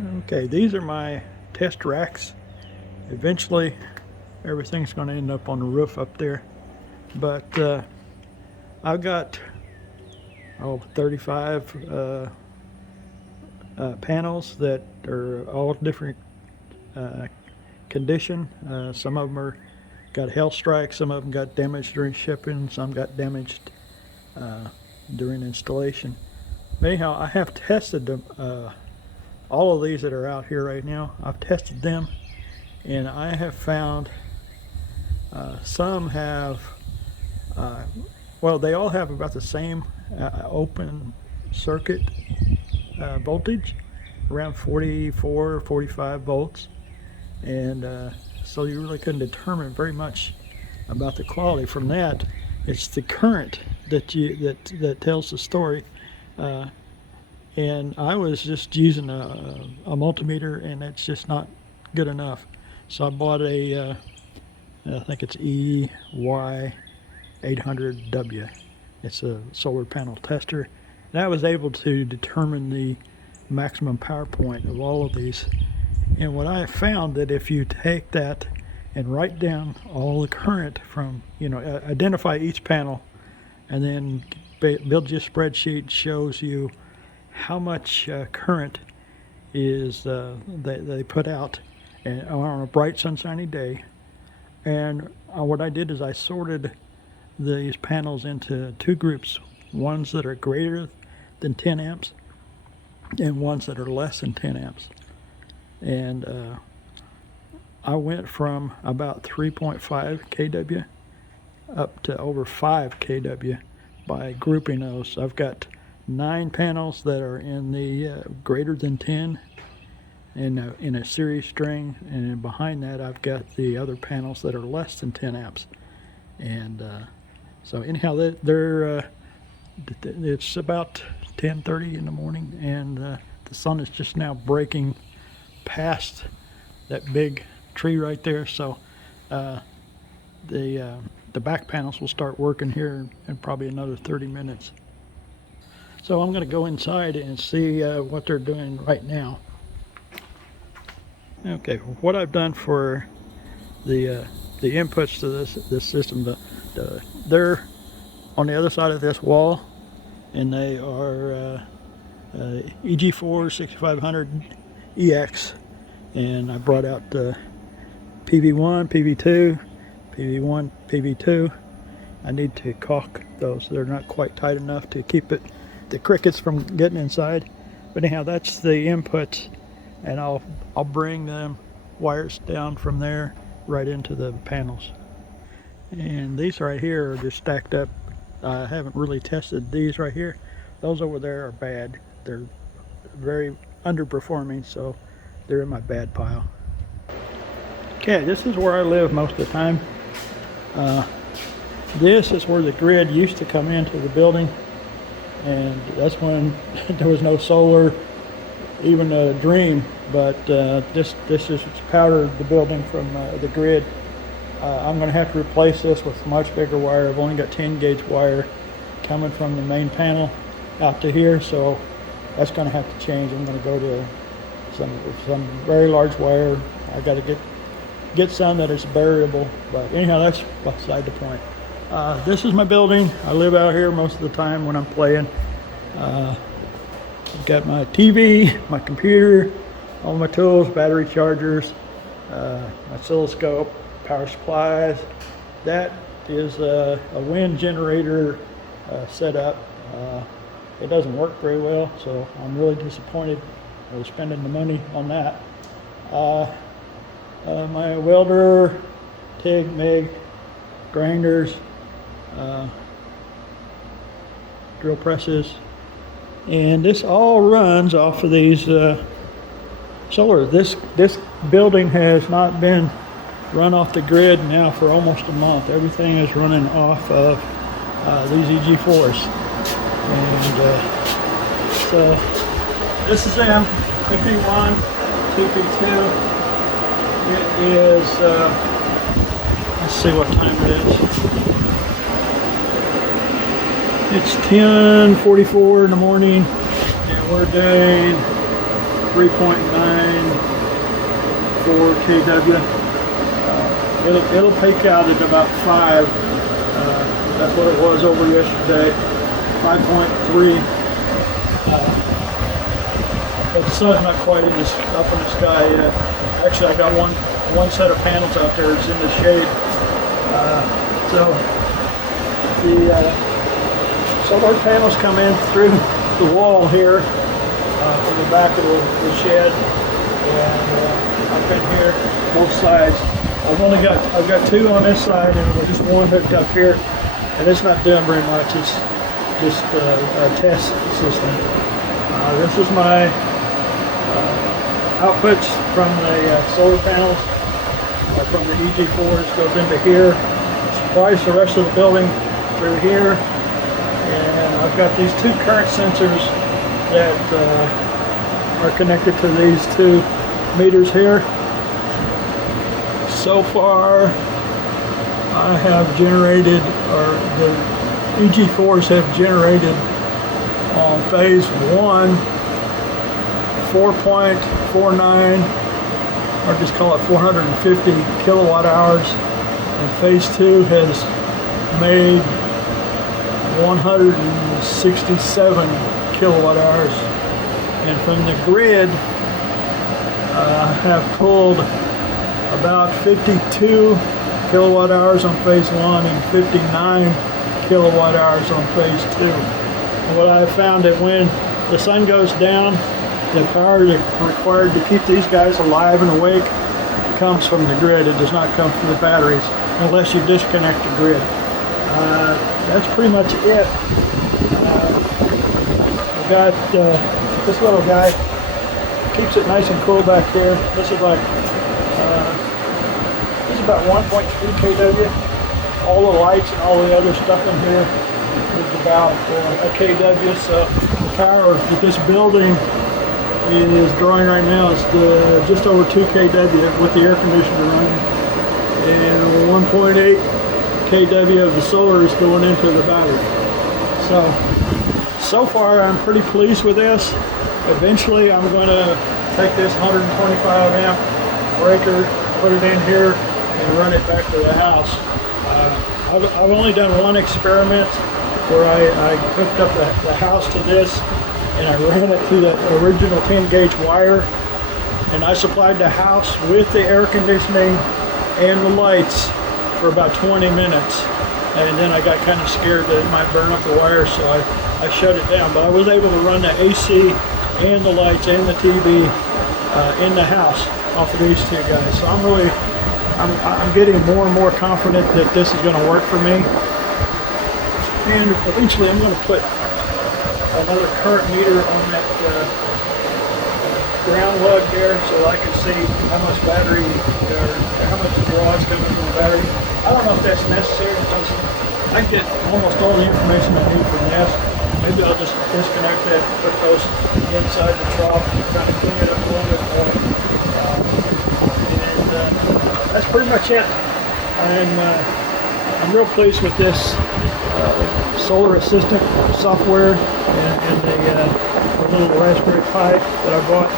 Okay, these are my test racks. Eventually, everything's going to end up on the roof up there. But I've got 35 panels that are all different condition. Some of them are got hail strikes, some of them got damaged during shipping, some got damaged during installation. Anyhow, I have tested them. All of these that are out here right now, I've tested them, and I have found some have, well, they all have about the same open circuit voltage, around 44, 45 volts, and so you really couldn't determine very much about the quality from that. It's the current that tells the story. And I was just using a multimeter, and it's just not good enough. So I bought I think it's EY800W. It's a solar panel tester. And I was able to determine the maximum power point of all of these. And what I found that if you take that and write down all the current from, identify each panel, and then build your spreadsheet, shows you how much current is they put out on a bright sunshiny day. And what I did is I sorted these panels into two groups, ones that are greater than 10 amps and ones that are less than 10 amps. And I went from about 3.5 kW up to over 5 kW by grouping those. I've got 9 panels that are in the greater than 10 in a series string, and behind that I've got the other panels that are less than 10 amps. And so anyhow, it's about 10:30 in the morning, and the sun is just now breaking past that big tree right there. So the back panels will start working here in probably another 30 minutes. So I'm going to go inside and see what they're doing right now. Okay, what I've done for the inputs to this system, they're on the other side of this wall, and they are EG4 6500EX, and I brought out the PV1, PV2, PV1, PV2. I need to caulk those. They're not quite tight enough to keep the crickets from getting inside. But anyhow, that's the inputs, and I'll bring them wires down from there right into the panels. And these right here are just stacked up. I haven't really tested these right here. Those over there are bad. They're very underperforming, so they're in my bad pile. Okay, this is where I live most of the time. This is where the grid used to come into the building, and that's when there was no solar, even a dream. But this is powered the building from the grid. I'm going to have to replace this with much bigger wire. I've only got 10 gauge wire coming from the main panel out to here, so that's going to have to change. I'm going to go to some very large wire. I got to get some that is variable, but anyhow, that's beside the point. This is my building. I live out here most of the time when I'm playing. I've got my TV, my computer, all my tools, battery chargers, my oscilloscope, power supplies. That is a wind generator setup. It doesn't work very well, so I'm really disappointed with spending the money on that. My welder, TIG, MIG, grinders, drill presses, and this all runs off of these solar. This building has not been run off the grid now for almost a month. Everything is running off of these EG4s, and so this is them, TP1, TP2. It is, let's see what time it is. It's 10:44 in the morning, and we're doing 3.94 kW. It'll peak out at about 5. That's what it was over yesterday. 5.3. But the sun's not quite up in the sky yet. Actually, I got one set of panels out there. It's in the shade. So the solar panels come in through the wall here from the back of the shed, and up in here, both sides. I've got 2 on this side and just 1 hooked up here, and it's not doing very much. It's just a test system. This is my outputs from the solar panels from the EG4s. Goes into here, supplies the rest of the building through here, and I've got these 2 current sensors that are connected to these 2 meters here. So far, I have generated, or the EG4s have generated on phase 1 4.49, or just call it 450 kilowatt hours, and phase 2 has made 167 kilowatt hours. And from the grid, I have pulled about 52 kilowatt hours on phase 1 and 59 kilowatt hours on phase 2. And what I found that when the sun goes down, the power required to keep these guys alive and awake comes from the grid. It does not come from the batteries unless you disconnect the grid. That's pretty much it. I've got this little guy, keeps it nice and cool back there. This is like this is about 1.3 kW. All the lights and all the other stuff in here is about a kW. So the power that this building is drawing right now is just over 2 kW with the air conditioner running, and 1.8 kW of the solar is going into the battery. So far I'm pretty pleased with this. Eventually I'm going to take this 125 amp breaker, put it in here, and run it back to the house. I've only done one experiment where I hooked up the house to this, and I ran it through the original 10 gauge wire, and I supplied the house with the air conditioning and the lights for about 20 minutes, and then I got kind of scared that it might burn up the wire, so I shut it down. But I was able to run the AC and the lights and the TV in the house off of these 2 guys. So I'm getting more and more confident that this is going to work for me, and eventually I'm going to put another current meter on that ground lug there, so I can see how much battery or how much draw is coming from the battery. I don't know if that's necessary because I get almost all the information I need from this. Maybe I'll just disconnect that, put those inside the trough, and kind of clean it up a little bit more. That's pretty much it. I'm real pleased with this solar assistant software and the little Raspberry Pi that I bought.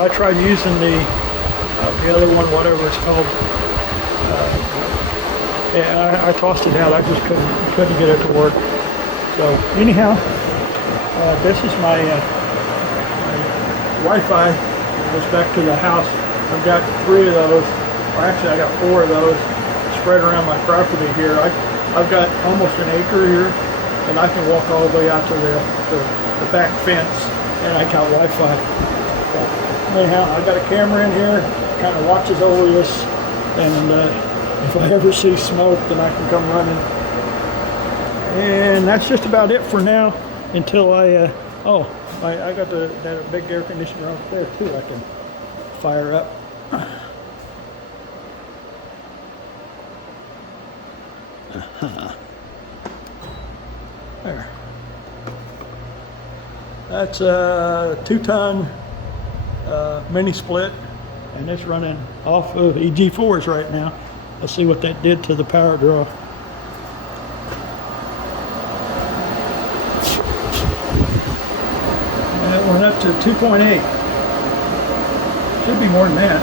I tried using the other one, whatever it's called, and I tossed it out. I just couldn't get it to work. So anyhow, this is my Wi-Fi. It goes back to the house. I've got 3 of those, or actually I got 4 of those spread around my property here. I've got almost an acre here, and I can walk all the way out to the back fence, and I got Wi-Fi. So anyhow, I got a camera in here, kind of watches over this, and if I ever see smoke, then I can come running. And that's just about it for now until I got that big air conditioner up there too I can fire up. There. That's a 2-ton mini split, and it's running off of EG4s right now. Let's see what that did to the power draw. That went up to 2.8. Should be more than that.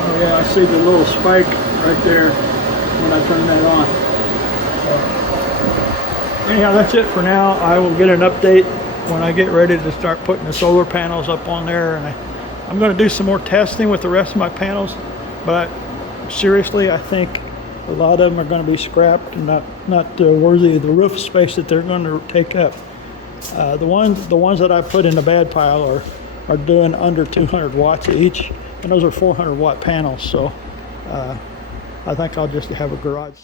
Oh yeah, I see the little spike right there when I turn that on. So, anyhow, that's it for now. I will get an update when I get ready to start putting the solar panels up on there, and I'm going to do some more testing with the rest of my panels, but seriously, I think a lot of them are going to be scrapped and not worthy of the roof space that they're going to take up. The ones that I put in the bad pile are doing under 200 watts each, and those are 400 watt panels, so I think I'll just have a garage